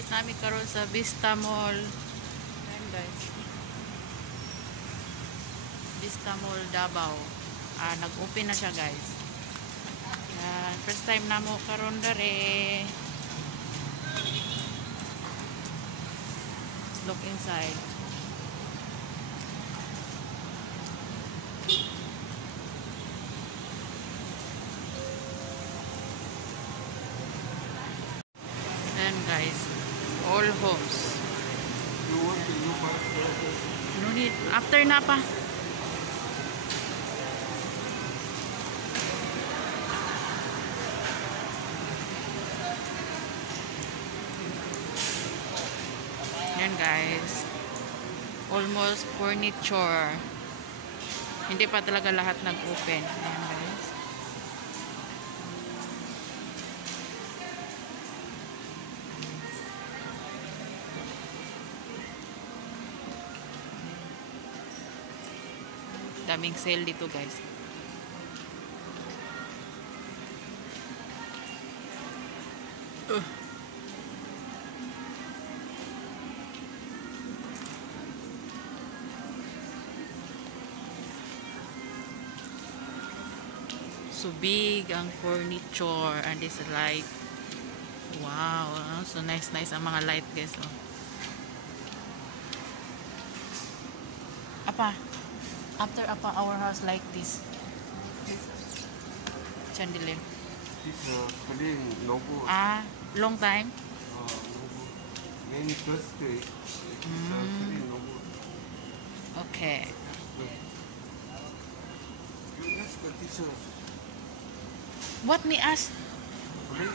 guys, namin karon sa Vista Mall. Ayan guys. Vista Mall Davao. Nag-open na siya guys. First time na mo karon dere. Let's look inside. Ayan guys, all homes. No need, after na pa. Ayan guys, almost furniture. Hindi pa talaga lahat nag-open. Ayan guys. Daming sale dito guys. So big ang furniture and this light. Wow, so nice ang mga light guys. Oh. Apa? After our house like this chandelier. This clean no good. Long time. No good. Many first day. Clean no good. Okay. You ask the teacher. What me ask? Please.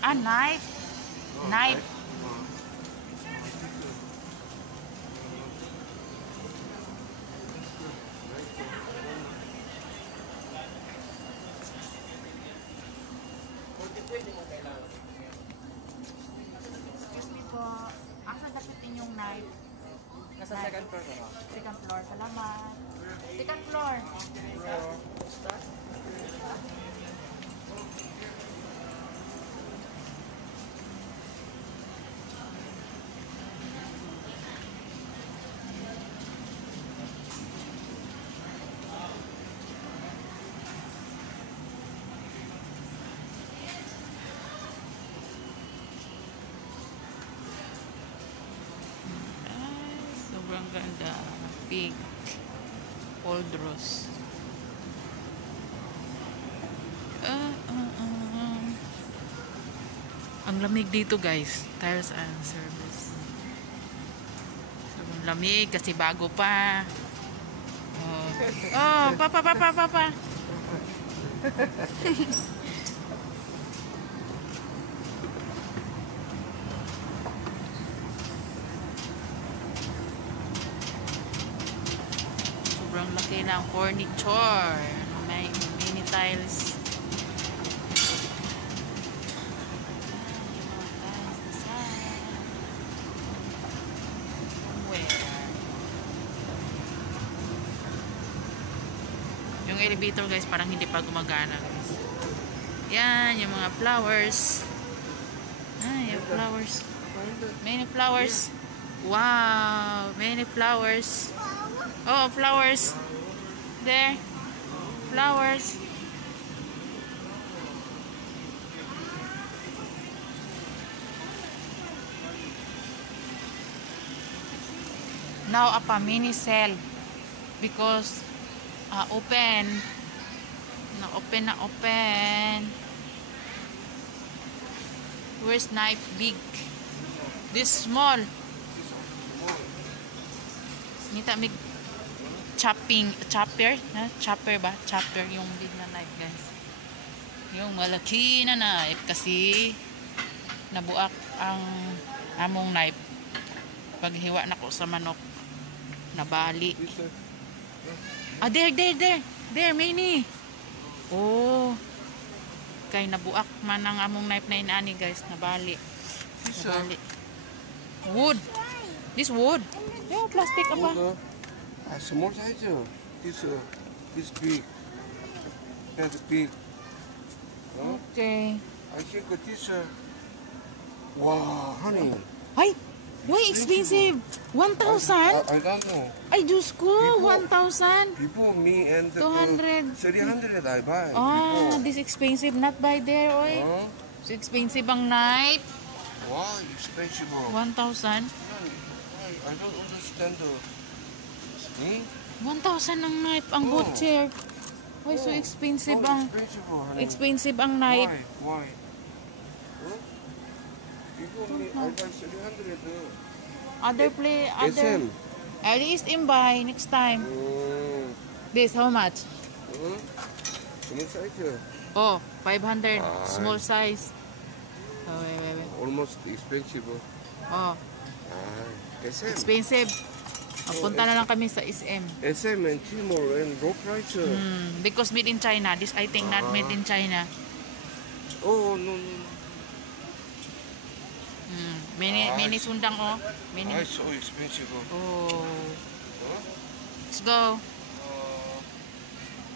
Knife. Knife. Excuse me po. Asa dapat inyong knife? Nasa second floor ka ba? Second floor. Salamat. Second floor. Sobrang ganda. Big. Old rose. Ang lamig dito guys. Tiles and service. Sobrang lamig kasi bago pa. Papa. Sobrang laki ng furniture. May mini tiles. Yung elevator guys parang hindi pa gumagana guys. Yan yung mga flowers. Yung flowers. Many flowers. Wow, many flowers. Oh, flowers. There. Flowers. Now mini sale because open. Na open. Where's knife big? This small. Nita mig chopper yung big na knife guys. Yung malaki na knife kasi nabuak ang among knife. Paghiwa na ko sa manok nabali. There mini. Oh. Kay nabuak man ang among knife na inani guys, nabali. Wood. This wood. Yeah, plastic apa? Small size. This big. That's big. Okay. I think this Wow, honey. Ay! Why expensive? 1,000? I don't know. Ay, Diyos ko! 1,000? Before me and 200. 300 I buy. Ah, this expensive. Not buy there, oy. Huh? So expensive ang knife. Wow, expensive. 1,000? I don't understand the. Hmm? 1,000 ang knife. Ang Oh. butcher. Why so expensive Oh, ang... expensive, honey. Expensive ang knife. Why? Huh? Before me, I buy 300. Other play... Other... SM. At least in buy next time. This, how much? Any size? Oh, 500. Ah. Small size. Oh, wait. Almost expensive. Oh, SM. expensive. Punta na lang kami sa SM. SM and Timor and low price. Because made in China. This I think not made in China. Oh, no. Mini sundang oh. Mini. It's so expensive. Oh. Huh? Let's go.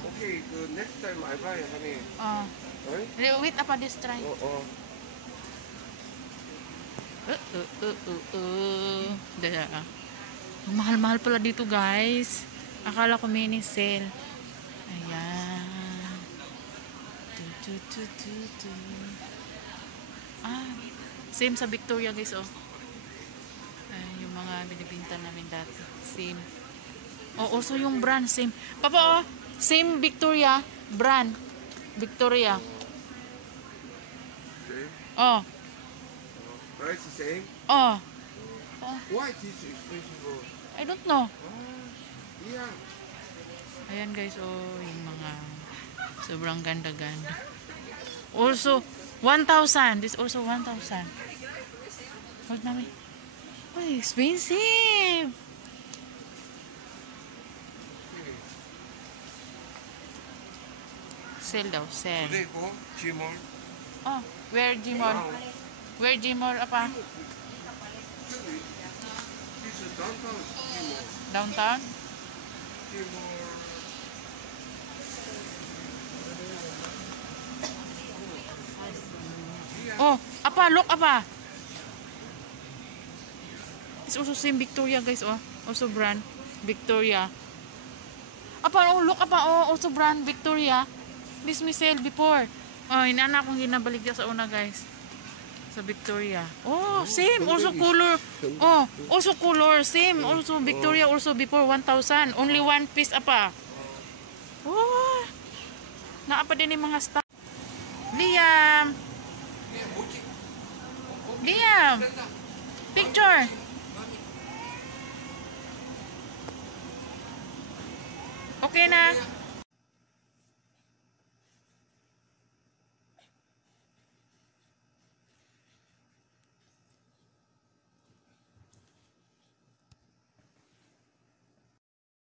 Okay, the next time I buy, honey. Oh. Right? Wait apa this try. Dada. Mahal-mahal pala dito, guys. Akala ko mini sale. Ayan. Same sa Victoria, guys, oh. Yung mga binibinta namin dati. Same. Oh, also yung brand, same. Papa, oh. Same Victoria. Brand. Victoria. Same. Oh. Price the same? Oh. Why is it expensive? I don't know. Yeah. Ayan, guys, oh. Yung mga sobrang ganda-ganda. Also, 1,000. This also 1,000. Wag namin. Oh, expensive. Sale daw, sale. Today go Timor. Oh, where Gmall? Where Gmall, apa? This is downtown Timor. Downtown? Timor. Oh, apa, look, apa? It's also same Victoria, guys, oh. Also brand Victoria. Apa, oh, look, apa, oh, also brand Victoria. This me sale before. Oh, inana akong ginabalik dyan sa una, guys. Sa Victoria. Oh, same. Also color. Oh, also color. Same. Also Victoria, also before 1,000. Only one piece, apa. Oh, naapa din yung mga stock. Liam. Liam. Picture. Okay na.